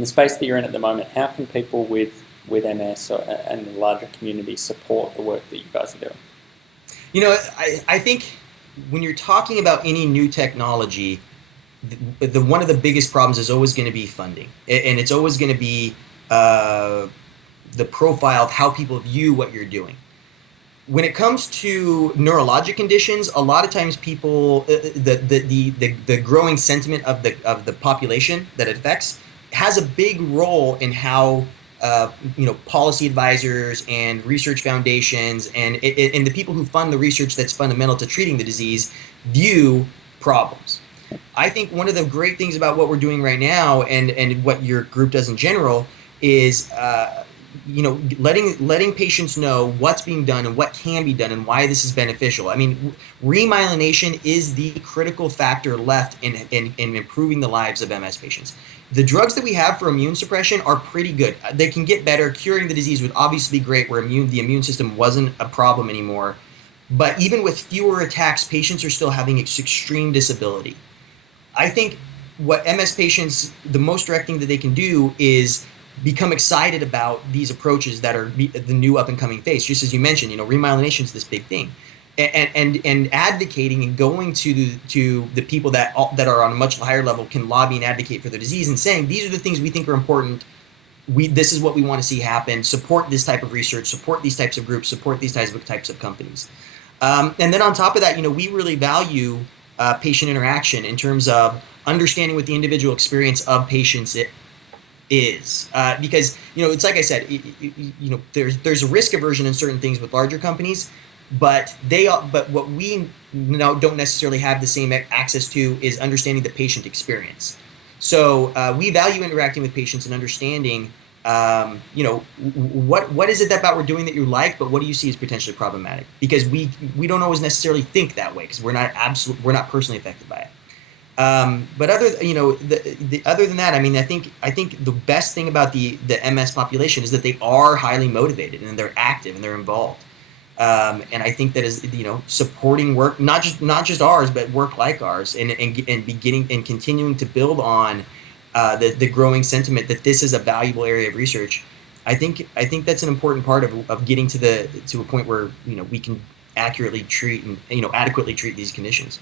in the space that you're in at the moment, how can people with MS and the larger community support the work that you guys are doing? I think when you're talking about any new technology, the one of the biggest problems is always going to be funding, and it's always going to be uh, the profile of how people view what you're doing. When it comes to neurologic conditions, a lot of times people, the growing sentiment of the population that it affects has a big role in how policy advisors and research foundations and the people who fund the research that's fundamental to treating the disease view problems. I think one of the great things about what we're doing right now, and what your group does in general, is letting patients know what's being done and what can be done and why this is beneficial. I mean, remyelination is the critical factor left in improving the lives of MS patients. The drugs that we have for immune suppression are pretty good. They can get better. Curing the disease would obviously be great where the immune system wasn't a problem anymore. But even with fewer attacks, patients are still having extreme disability. I think what MS patients, the most direct thing that they can do is become excited about these approaches that are the new up and coming phase. Just as you mentioned, remyelination is this big thing, and advocating and going to the people that are on a much higher level can lobby and advocate for the disease and saying these are the things we think are important. This is what we want to see happen. Support this type of research. Support these types of groups. Support these types of companies. And then on top of that, we really value patient interaction in terms of understanding what the individual experience of patients is, because it's like I said, there's a risk aversion in certain things with larger companies, but what we don't necessarily have the same access to is understanding the patient experience. So we value interacting with patients and understanding what is it about we're doing that you like, but what do you see as potentially problematic? Because we don't always necessarily think that way because we're not personally affected by it. But other than that, I mean, I think the best thing about the MS population is that they are highly motivated and they're active and they're involved. And I think that is supporting work, not just ours, but work like ours, and beginning and continuing to build on the growing sentiment that this is a valuable area of research. I think that's an important part of getting to a point where we can accurately treat and adequately treat these conditions.